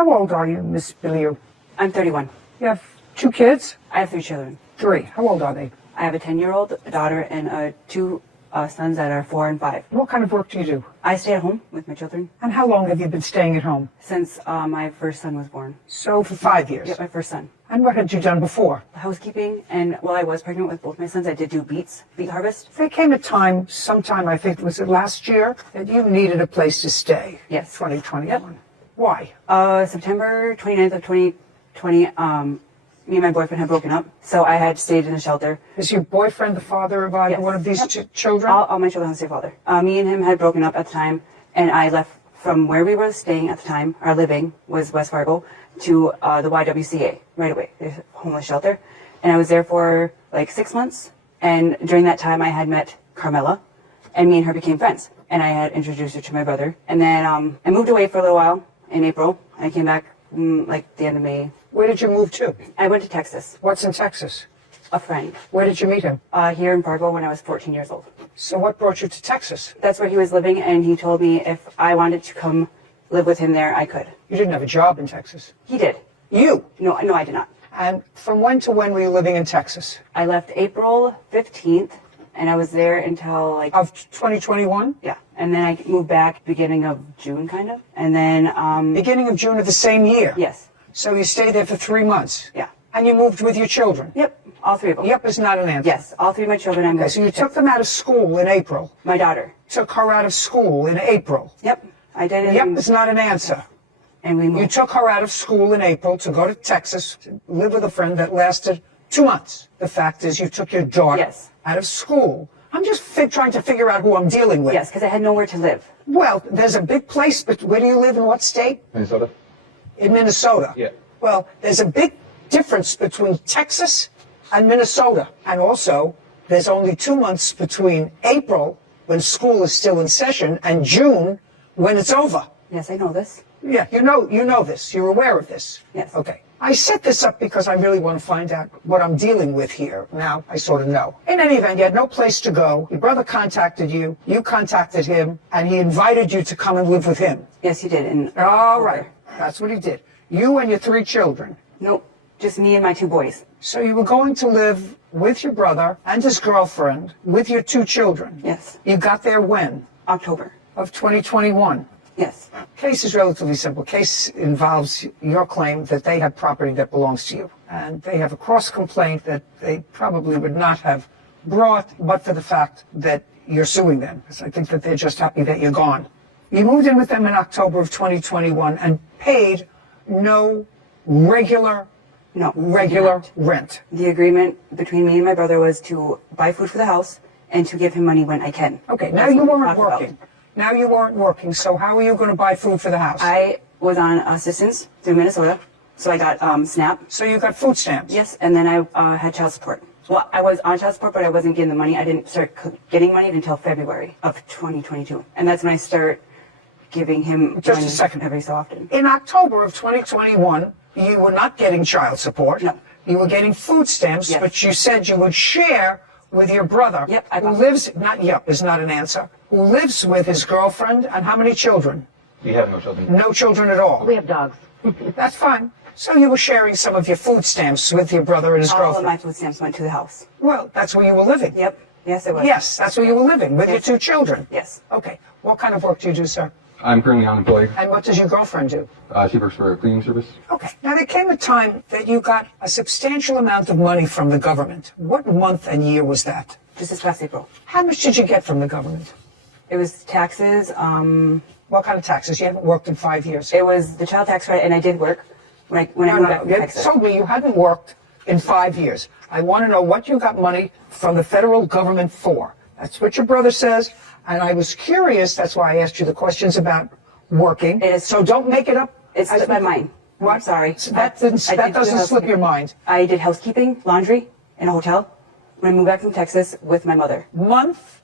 How old are you, Miss Biliou? I'm 31. You have 2 kids? I have 3 children. 3. How old are they? I have a 10-year-old daughter and 2 sons that are 4 and 5. What kind of work do you do? I stay at home with my children And how long have you been staying at home? since my first son was born. So for 5 years. Yep, my first son. And what had you done before? Housekeeping, and while I was pregnant with both my sons, I did do beet harvest. There came a time, sometime I think, was it last year, that you needed a place to stay. Yes. 2021. Yep. Why? September 29th of 2020, me and my boyfriend had broken up, so I had stayed in a shelter. Is your boyfriend the father of either Yes. one of these children? All my children have the same father. Me and him had broken up at the time, and I left from where we were staying at the time. Our living was West Fargo to the YWCA right away, the homeless shelter. And I was there for like 6 months. And during that time, I had met Carmela, and me and her became friends. And I had introduced her to my brother. And then I moved away for a little while in April. And I came back like the end of May. Where did you move to? I went to Texas. What's in Texas? A friend. Where did you meet him? Here in Fargo when I was 14 years old. So what brought you to Texas? That's where he was living, and he told me if I wanted to come live with him there, I could. You didn't have a job in Texas. He did. You? No, I did not. And from when to when were you living in Texas? I left April 15th, and I was there until like... Of 2021? Yeah. And then I moved back beginning of June, kind of. And then... Beginning of June of the same year? Yes. So you stayed there for 3 months? Yeah. And you moved with your children? Yep. All 3 of them. Yep is not an answer. Yes. All 3 of my children I moved. Okay, so you took them out of school in April. My daughter. Took her out of school in April. Yep. I did. Yep is not an answer. And we moved. You took her out of school in April to go to Texas to live with a friend that lasted 2 months. The fact is you took your daughter Yes. out of school. I'm just trying to figure out who I'm dealing with. Yes, because I had nowhere to live. Well, there's a big place, but where do you live, in what state? Minnesota? In Minnesota. Yeah. Well, there's a big difference between Texas and Minnesota. And also, there's only 2 months between April, when school is still in session, and June, when it's over. Yes, I know this. Yeah, you know this. You're aware of this. Yes. Okay. I set this up because I really want to find out what I'm dealing with here. Now, I sort of know. In any event, you had no place to go. Your brother contacted you. You contacted him, and he invited you to come and live with him. Yes, he did. And All right. That's what he did. You and your 3 children. Nope. Just me and my 2 boys. So you were going to live with your brother and his girlfriend with your 2 children. Yes. You got there when? October. Of 2021. Yes. Case is relatively simple. Case involves your claim that they have property that belongs to you. And they have a cross complaint that they probably would not have brought but for the fact that you're suing them. Because I think that they're just happy that you're gone. You moved in with them in October of 2021 and paid no regular rent. The agreement between me and my brother was to buy food for the house and to give him money when I can. Okay, now That's you what we weren't talked about. working. Now you weren't working, so how are you going to buy food for the house? I was on assistance through Minnesota, so I got SNAP. So you got food stamps? Yes, and then I had child support. Well, I was on child support, but I wasn't getting the money. I didn't start getting money until February of 2022. And that's when I start giving him Just money a second. every so often. In October of 2021, you were not getting child support. No. You were getting food stamps, Yes. but you said you would share with your brother, Yep, who lives, not yep is not an answer, who lives with his girlfriend, and how many children? We have no children. No children at all. We have dogs. That's fine. So you were sharing some of your food stamps with your brother and his All of girlfriend. my food stamps went to the house. Well, that's where you were living. Yep. Yes, it was. Yes, that's where you were living, with your 2 children. Yes. Okay. What kind of work do you do, sir? I'm currently unemployed. And what does your girlfriend do? She works for a cleaning service. Okay. Now, there came a time that you got a substantial amount of money from the government. What month and year was that? Just this past April. How much did you get from the government? It was taxes. What kind of taxes? You haven't worked in 5 years. It was the child tax credit, and I did work when I moved back from You Texas. told me you hadn't worked in 5 years. I want to know what you got money from the federal government for. That's what your brother says, and I was curious. That's why I asked you the questions about working. It is- So don't make it up. It slipped my mind. What? I'm sorry. So that I doesn't do slip your housekeeping. mind. I did housekeeping, laundry, in a hotel when I moved back from Texas with my mother. Month.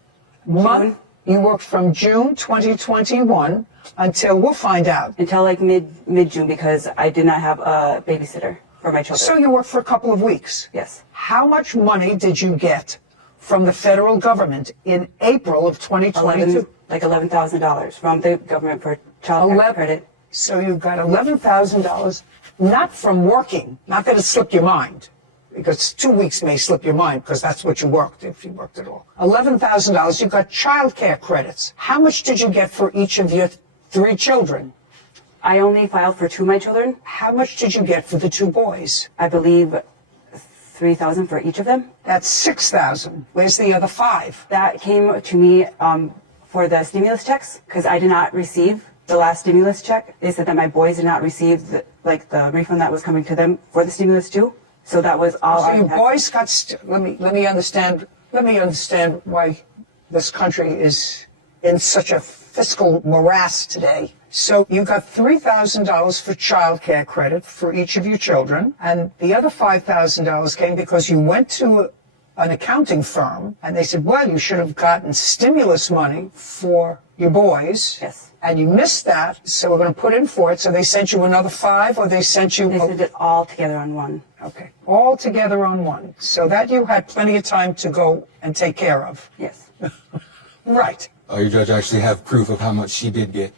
You worked from June 2021 until we'll find out. Until like mid-June because I did not have a babysitter for my children. So you worked for a couple of weeks. Yes. How much money did you get from the federal government in April of 2022? $11,000 from the government for child tax credit. So you got $11,000, not from working, not that it slipped your mind, because 2 weeks may slip your mind because that's what you worked, if you worked at all. $11,000, you got child care credits. How much did you get for each of your 3 children? I only filed for 2 of my children. How much did you get for the 2 boys? I believe $3,000 for each of them. That's $6,000. Where's the other 5? That came to me for the stimulus checks because I did not receive the last stimulus check. They said that my boys did not receive the refund that was coming to them for the stimulus too. So that was all. So your boys got. Let me understand. Let me understand why this country is in such a fiscal morass today. So you got $3,000 for child care credit for each of your children, and the other $5,000 came because you went to an accounting firm, and they said, well, you should have gotten stimulus money for your boys. Yes. And you missed that, so we're going to put in for it. So they sent you another 5, or they sent you... They sent it all together on one. Okay. All together on one. So that you had plenty of time to go and take care of. Yes. Right. Your judge actually have proof of how much she did get.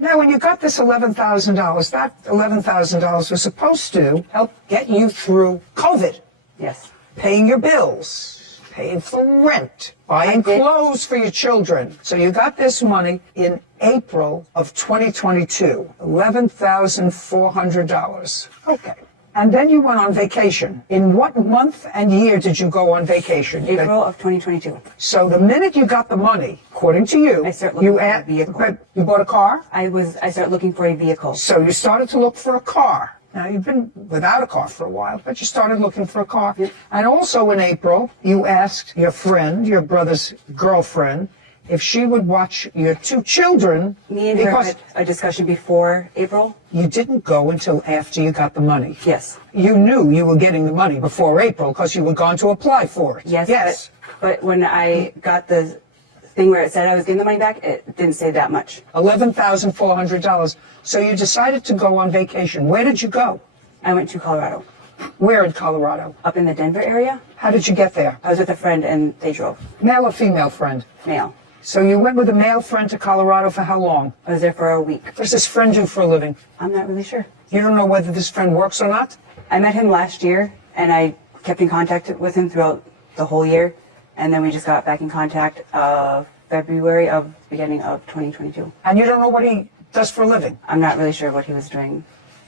Now, when you got this $11,000, that $11,000 was supposed to help get you through COVID, Yes. paying your bills, paying for rent, buying clothes for your children. So you got this money in April of 2022, $11,400. Okay. And then you went on vacation. In what month and year did you go on vacation? April of 2022. So the minute you got the money, according to you, I start looking for a vehicle. You bought a car? I started looking for a vehicle. So you started to look for a car. Now, you've been without a car for a while, but you started looking for a car. Yep. And also in April, you asked your friend, your brother's girlfriend, if she would watch your 2 children. Me and her because had a discussion before April. you didn't go until after you got the money. Yes. You knew you were getting the money before April because you were going to apply for it. Yes. Yes. But when I got the thing where it said I was getting the money back, it didn't say that much. $11,400. So you decided to go on vacation. Where did you go? I went to Colorado. Where in Colorado? Up in the Denver area. How did you get there? I was with a friend and they drove. Male or female friend? Male. So you went with a male friend to Colorado for how long? I was there for a week. What does this friend do for a living? I'm not really sure. You don't know whether this friend works or not? I met him last year and I kept in contact with him throughout the whole year. And then we just got back in contact February of beginning of 2022. And you don't know what he does for a living? I'm not really sure what he was doing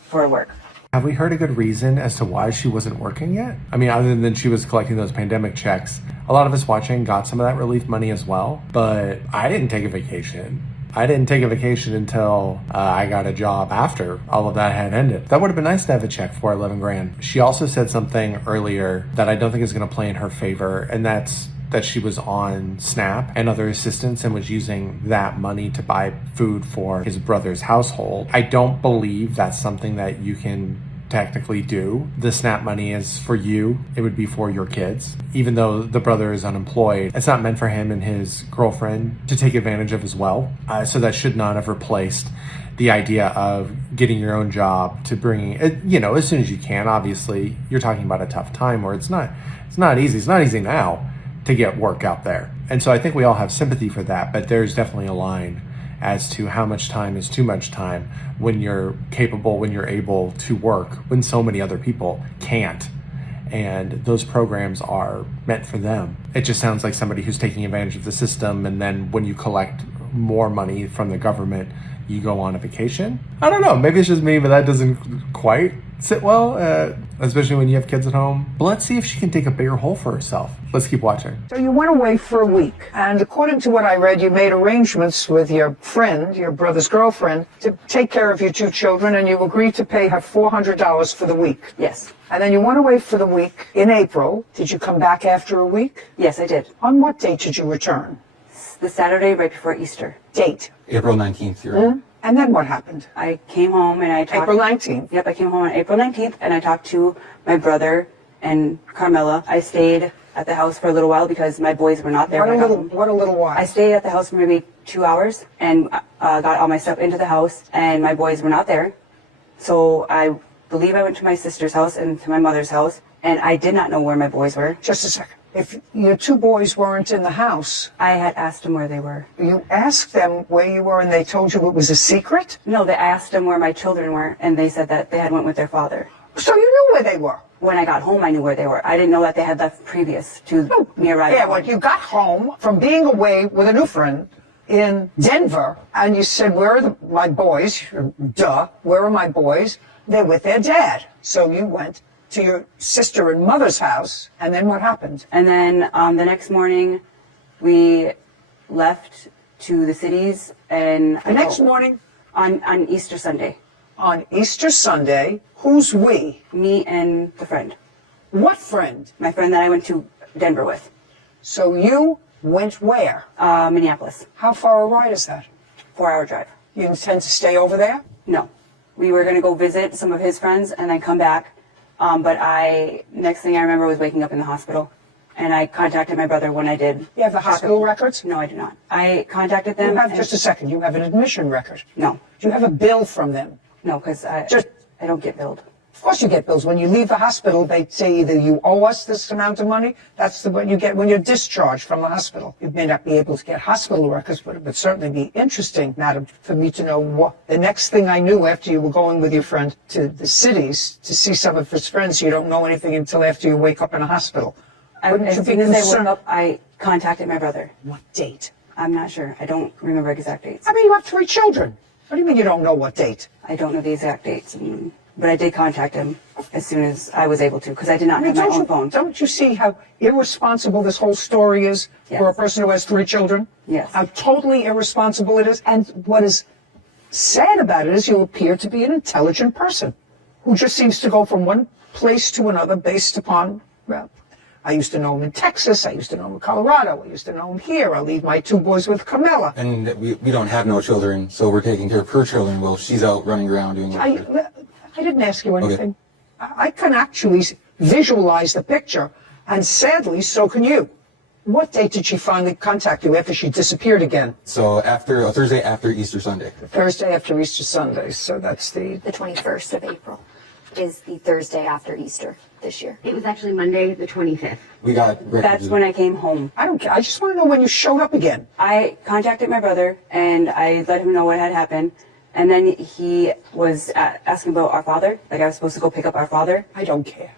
for work. Have we heard a good reason as to why she wasn't working yet? I mean, other than she was collecting those pandemic checks, a lot of us watching got some of that relief money as well, but I didn't take a vacation. I didn't take a vacation until I got a job after all of that had ended. That would have been nice to have a check for 11 grand. She also said something earlier that I don't think is going to play in her favor, and that's that she was on SNAP and other assistance and was using that money to buy food for his brother's household. I don't believe that's something that you can technically do. The SNAP money is for you. It would be for your kids. Even though the brother is unemployed, it's not meant for him and his girlfriend to take advantage of as well. So that should not have replaced the idea of getting your own job to bringing it, as soon as you can. Obviously, you're talking about a tough time where it's not easy. It's not easy now to get work out there. And so I think we all have sympathy for that, but there's definitely a line as to how much time is too much time when you're capable, when you're able to work, when so many other people can't. And those programs are meant for them. It just sounds like somebody who's taking advantage of the system, and then when you collect more money from the government, you go on a vacation. I don't know, maybe it's just me, but that doesn't quite sit well, especially when you have kids at home. But let's see if she can dig a bigger hole for herself. Let's keep watching. So you went away for a week, and according to what I read, you made arrangements with your friend, your brother's girlfriend, to take care of your 2 children, and you agreed to pay her $400 for the week. Yes. And then you went away for the week in April. Did you come back after a week? Yes, I did. On what date did you return? The Saturday right before Easter. Date. April 19th, Your Honor. And then what happened? I came home and I talked... April 19th. Yep, I came home on April 19th and I talked to my brother and Carmela. I stayed at the house for a little while because my boys were not there. when I got home. What a little while? I stayed at the house for maybe 2 hours and got all my stuff into the house, and my boys were not there. So I believe I went to my sister's house and to my mother's house, and I did not know where my boys were. Just a second. If your two boys weren't in the house, I had asked them where they were. you asked them where you were and they told you it was a secret? No, they asked them where my children were, and they said that they had went with their father. So you knew where they were? When I got home, I knew where they were. I didn't know that they had left previous to me arriving. Yeah, well, you got home from being away with a new friend in Denver, and you said, where are my boys? Duh, where are my boys? They're with their dad. So you went to your sister and mother's house, and then what happened? And then the next morning, we left to the cities, and The next morning, on Easter Sunday, on Easter Sunday, who's we? me and the friend, What friend? my friend that I went to Denver with, So you went where? Minneapolis, How far a ride is that? 4-hour drive. You intend to stay over there? No, we were gonna go visit some of his friends and then come back. But next thing I remember was waking up in the hospital, and I contacted my brother when I did. You have the hospital records? No, I do not. I contacted them. You have, and- just a second, you have an admission record. No, Do you have a bill from them? no, because I don't get billed. Of course you get bills. When you leave the hospital, they say either you owe us this amount of money, that's what you get when you're discharged from the hospital. You may not be able to get hospital records, but it would certainly be interesting, madam, for me to know what. The next thing I knew after you were going with your friend to the cities to see some of his friends, you don't know anything until after you wake up in a hospital. Wouldn't As you be soon as I woke concerned? up, I contacted my brother. What date? I'm not sure. I don't remember exact dates. I mean, you have 3 children. What do you mean you don't know what date? I don't know the exact dates, but I did contact him as soon as I was able to, because I did not have my own phone. Don't you see how irresponsible this whole story is for a Yes. person who has 3 children? Yes. How totally irresponsible it is. And what is sad about it is you appear to be an intelligent person who just seems to go from one place to another based upon, well, I used to know him in Texas. I used to know him in Colorado. I used to know him here. I leave my 2 boys with Camilla. And we don't have no children, so we're taking care of her children while she's out running around doing whatever. I didn't ask you anything. I can actually visualize the picture, and sadly, so can you. What date did she finally contact you after she disappeared again? So after a Thursday after Easter Sunday. Thursday after Easter Sunday, so that's the... The 21st of April is the Thursday after Easter this year. It was actually Monday, the 25th. We got records That's of- when I came home. I don't care. I just want to know when you showed up again. I contacted my brother, and I let him know what had happened. And then he was asking about our father, like I was supposed to go pick up our father. I don't care.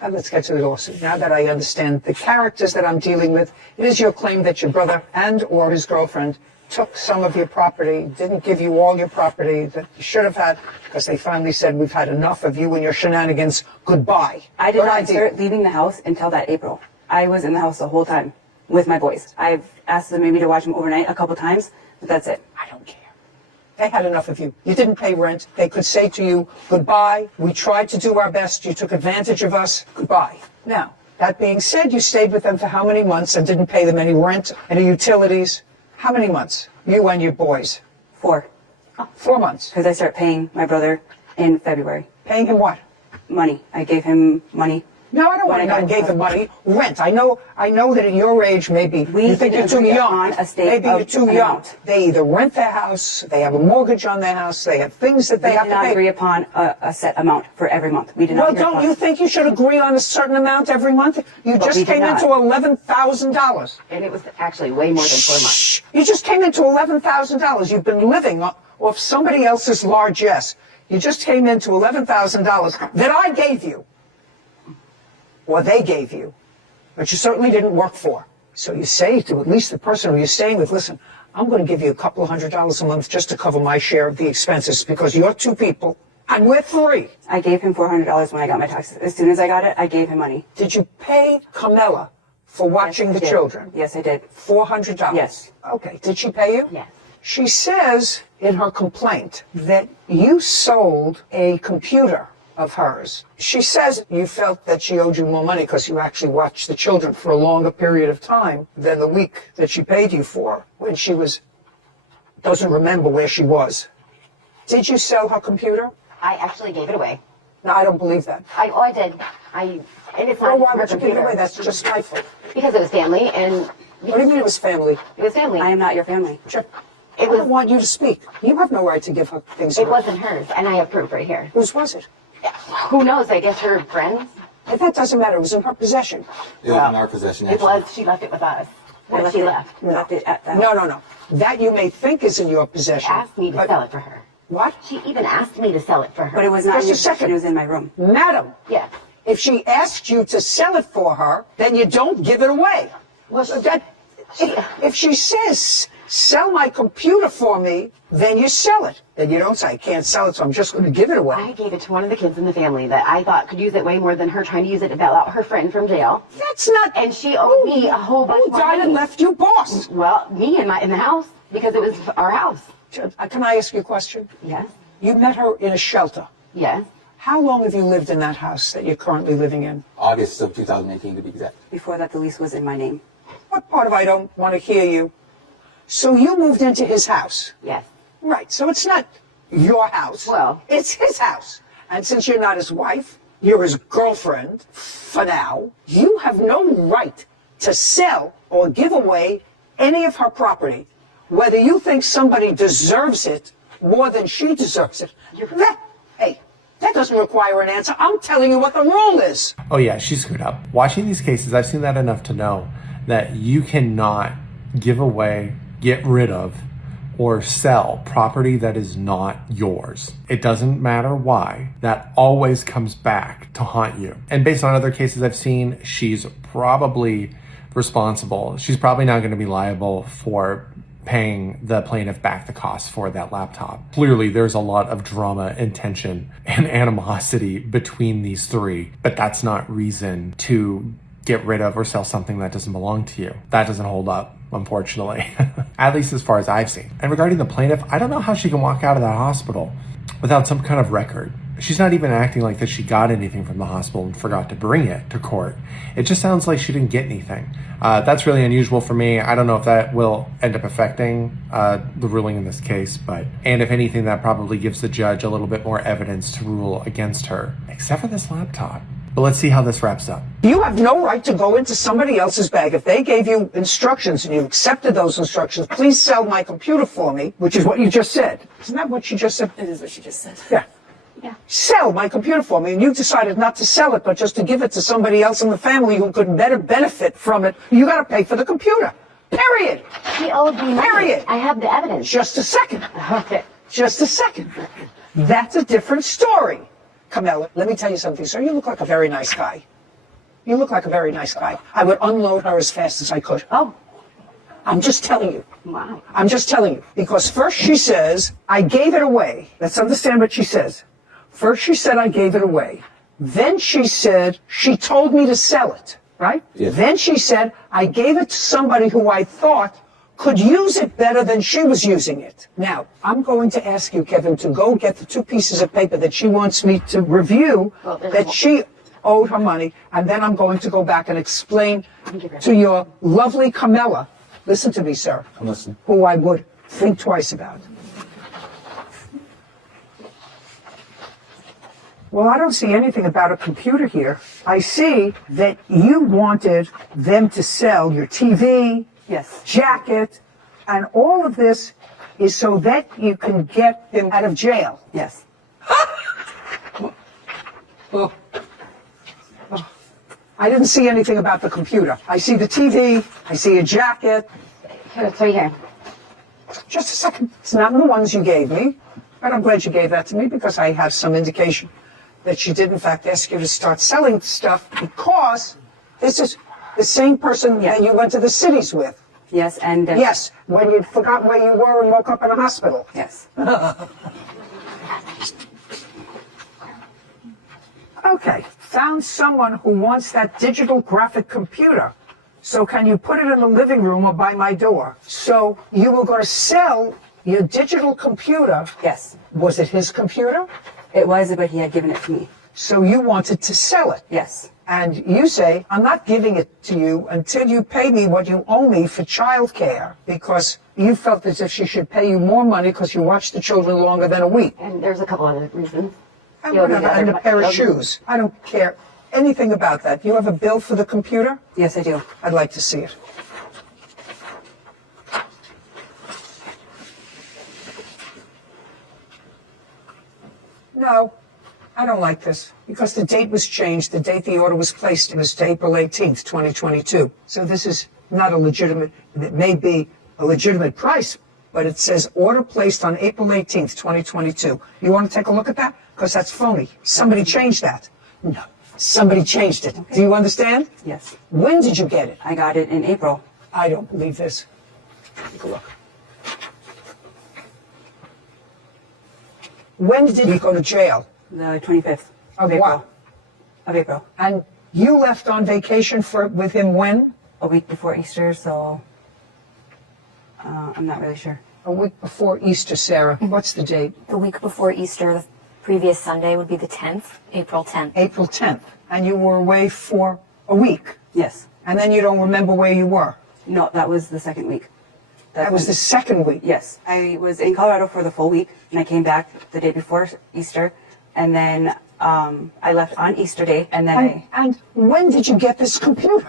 And let's get to the lawsuit. Now that I understand the characters that I'm dealing with, it is your claim that your brother and or his girlfriend took some of your property, didn't give you all your property that you should have had, because they finally said, we've had enough of you and your shenanigans. Goodbye. I did Good not idea. start leaving the house until that April. I was in the house the whole time with my boys. I've asked them maybe to watch them overnight a couple times, but that's it. I don't care. They had enough of you. You didn't pay rent. They could say to you, goodbye. We tried to do our best. You took advantage of us. Goodbye. Now, that being said, you stayed with them for how many months and didn't pay them any rent, any utilities? How many months? You and your boys? 4, 4 months. because I start paying my brother in February. Paying him what? Money. I gave him money. No, I don't want to When I know. got Gave the them money. Rent. I know that at your age, maybe We you think you're didn't too agree young. on a state Maybe you're of too young. amount. They either rent their house, they have a mortgage on their house, they have things that they We have did to not pay. agree upon a set amount for every month. We did Well, not agree don't upon you think you should agree on a certain amount every month? You But just we did came not. into $11,000. And it was actually way more than 4 months. Shh. You just came into $11,000. You've been living off somebody else's largesse. You just came into $11,000 that I gave you, or they gave you, but you certainly didn't work for. So you say to at least the person who you're staying with, listen, I'm going to give you a couple of $100s a month just to cover my share of the expenses because you're 2 people and we're 3. I gave him $400 when I got my taxes. As soon as I got it, I gave him money. Did you pay Camilla for watching Yes, I the did. children? Yes, I did. $400? Yes. Okay. Did she pay you? Yes. She says in her complaint that you sold a computer of hers. She says you felt that she owed you more money because you actually watched the children for a longer period of time than the week that she paid you for when she doesn't remember where she was. Did you sell her computer? I actually gave it away. No, I don't believe that. I did. And it's Well, not why her would you give it computer. away? That's just spiteful. Because it was family, and What do you mean it was family? it was family. I am not your family. Sure. It I was- don't want you to speak. You have no right to give her things. It wasn't hers, and I have proof right here. Whose was it? Who knows? I guess her friends. That doesn't matter. It was in her possession. It was in our possession, It actually. was, she left it with us. I When left she it- left. left it at the house. No. That you may think is in your possession. Asked me to but- sell it for her. What? She even asked me to sell it for her. But it was not Just in a your second. possession, it was in my room. Madam, Yeah. if she asked you to sell it for her, then you don't give it away. Well, If she says, sell my computer for me, then you sell it. Then you don't say, I can't sell it, so I'm just going to give it away. I gave it to one of the kids in the family that I thought could use it way more than her trying to use it to bail out her friend from jail. That's not... And she owed me a whole bunch Who more died and money. left you boss? Well, me in the house, because it was our house. Can I ask you a question? Yes. You met her in a shelter. Yes. How long have you lived in that house that you're currently living in? August of 2018, to be exact. Before that, the lease was in my name. What part of I don't want to hear you? So you moved into his house. Yes. Right, so it's not your house. Well- it's his house. And since you're not his wife, you're his girlfriend, for now, you have no right to sell or give away any of her property, whether you think somebody deserves it more than she deserves it. That doesn't require an answer. I'm telling you what the rule is. Oh yeah, she screwed up. Watching these cases, I've seen that enough to know that you cannot give away, get rid of, or sell property that is not yours. It doesn't matter why. That always comes back to haunt you. And based on other cases I've seen, she's probably responsible. She's probably not going to be liable for paying the plaintiff back the cost for that laptop. Clearly, there's a lot of drama and tension and animosity between these three, but that's not reason to get rid of or sell something that doesn't belong to you. That doesn't hold up, unfortunately, at least as far as I've seen. And regarding the plaintiff, I don't know how she can walk out of that hospital without some kind of record. She's not even acting like that she got anything from the hospital and forgot to bring it to court. It just sounds like she didn't get anything. That's really unusual for me. I don't know if that will end up affecting the ruling in this case, and if anything, that probably gives the judge a little bit more evidence to rule against her, except for this laptop. But let's see how this wraps up. You have no right to go into somebody else's bag. If they gave you instructions and you accepted those instructions, please sell my computer for me, which is what you just said. Isn't that what you just said? It is what she just said. Yeah. Yeah. Sell my computer for me, and you decided not to sell it, but just to give it to somebody else in the family who could better benefit from it. You got to pay for the computer. Period. She owed me money. Period. I have the evidence. Just a second. Okay. Just a second. That's a different story. Camilla, let me tell you something, sir. You look like a very nice guy. You look like a very nice guy. I would unload her as fast as I could. Oh, I'm just telling you. wow. I'm just telling you. Because first she says, I gave it away. Let's understand what she says. First she said, I gave it away. Then she said, she told me to sell it, right? Yes. Then she said, I gave it to somebody who I thought could use it better than she was using it. Now, I'm going to ask you, Kevin, to go get the 2 pieces of paper that she wants me to review, that she owed her money, and then I'm going to go back and explain to your lovely Camilla, listen to me, sir, I'm listening. who I would think twice about. Well, I don't see anything about a computer here. I see that you wanted them to sell your TV, Yes. jacket, and all of this is so that you can get him out of jail. Yes. I didn't see anything about the computer. I see the TV, I see a jacket. It's right here. Just a second. It's not in the ones you gave me, but I'm glad you gave that to me because I have some indication that she did in fact ask you to start selling stuff because this is the same person that you went to the cities with. Yes, and Yes, when you forgot where you were and woke up in a hospital. yes. Okay, found someone who wants that digital graphic computer. So can you put it in the living room or by my door? So you were going to sell your digital computer. Yes. Was it his computer? It was, but he had given it to me. So you wanted to sell it. Yes. And you say, I'm not giving it to you until you pay me what you owe me for childcare because you felt as if she should pay you more money because you watched the children longer than a week. And there's a couple other reasons. And You owe me whatever, the and other a pair of money. shoes. I don't care anything about that. You have a bill for the computer? Yes, I do. I'd like to see it. No, I don't like this because the date was changed. The date the order was placed was April 18th, 2022. So this is not a legitimate, it may be a legitimate price, but it says order placed on April 18th, 2022. You want to take a look at that? Because that's phony. Somebody changed that. No, somebody changed it. Okay. Do you understand? Yes. When did you get it? I got it in April. I don't believe this. Take a look. When did he go to jail? The 25th Of of April. what? Of April. And you left on vacation with him when? A week before Easter, so I'm not really sure. A week before Easter, Sarah. What's the date? The week before Easter, the previous Sunday would be the 10th, April 10th. April 10th. And you were away for a week. Yes. And then you don't remember where you were. No, that was the second week. That was the second week. Yes. I was in Colorado for the full week, and I came back the day before Easter, and then I left on Easter Day, and then And when did you get this computer?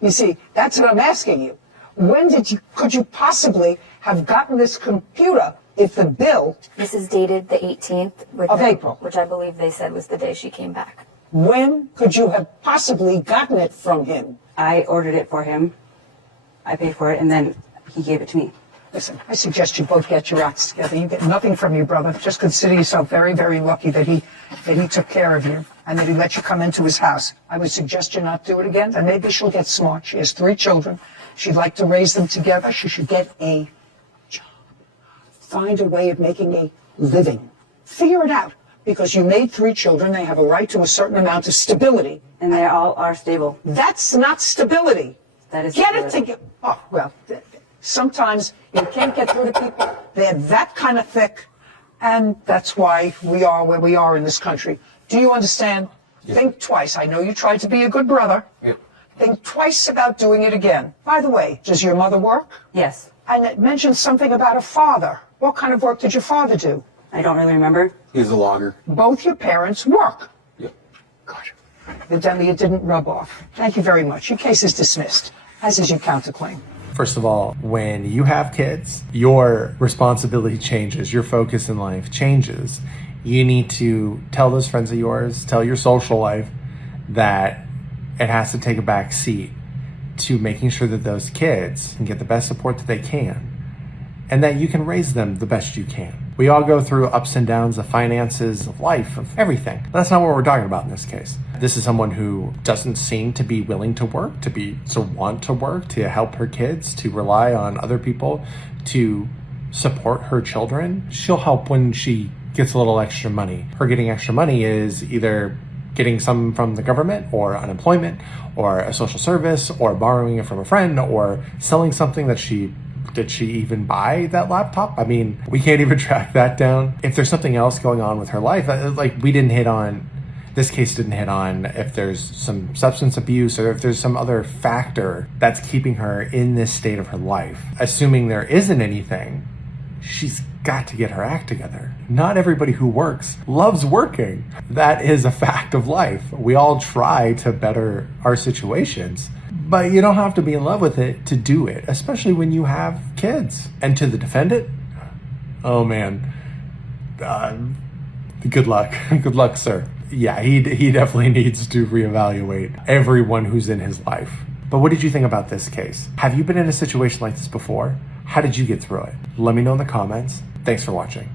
You see, that's what I'm asking you. When could you possibly have gotten this computer if the bill, This is dated the 18th Of April. which I believe they said was the day she came back. when could you have possibly gotten it from him? I ordered it for him. I paid for it, and then he gave it to me. Listen, I suggest you both get your acts together. You get nothing from your brother. Just consider yourself very, very lucky that he took care of you and that he let you come into his house. I would suggest you not do it again, and maybe she'll get smart. She has 3 children. She'd like to raise them together. She should get a job. Find a way of making a living. Figure it out. Because you made 3 children, they have a right to a certain amount of stability. And they all are stable. That's not stability. That is Get it stability. together. Oh, well, sometimes you can't get through to people. They're that kind of thick. And that's why we are where we are in this country. Do you understand? Think twice. I know you tried to be a good brother. Yep. Think twice about doing it again. By the way, does your mother work? Yes. And it mentioned something about a father. What kind of work did your father do? I don't really remember. He's a logger. Both your parents work. Yep. Good. Evidently, it didn't rub off. Thank you very much. Your case is dismissed, as is your counterclaim. First of all, when you have kids, your responsibility changes, your focus in life changes. You need to tell those friends of yours, tell your social life that it has to take a back seat to making sure that those kids can get the best support that they can and that you can raise them the best you can. We all go through ups and downs of finances, of life, of everything. That's not what we're talking about in this case. This is someone who doesn't seem to be willing to work, to want to work, to help her kids, to rely on other people, to support her children. She'll help when she gets a little extra money. Her getting extra money is either getting some from the government or unemployment or a social service or borrowing it from a friend or selling something that did she even buy that laptop? I mean, we can't even track that down. If there's something else going on with her life, like this case didn't hit on if there's some substance abuse or if there's some other factor that's keeping her in this state of her life. Assuming there isn't anything, she's got to get her act together. Not everybody who works loves working. That is a fact of life. We all try to better our situations, but you don't have to be in love with it to do it, especially when you have kids. And to the defendant, oh man, good luck. Good luck, sir. Yeah, he definitely needs to reevaluate everyone who's in his life. But what did you think about this case? Have you been in a situation like this before? How did you get through it? Let me know in the comments. Thanks for watching.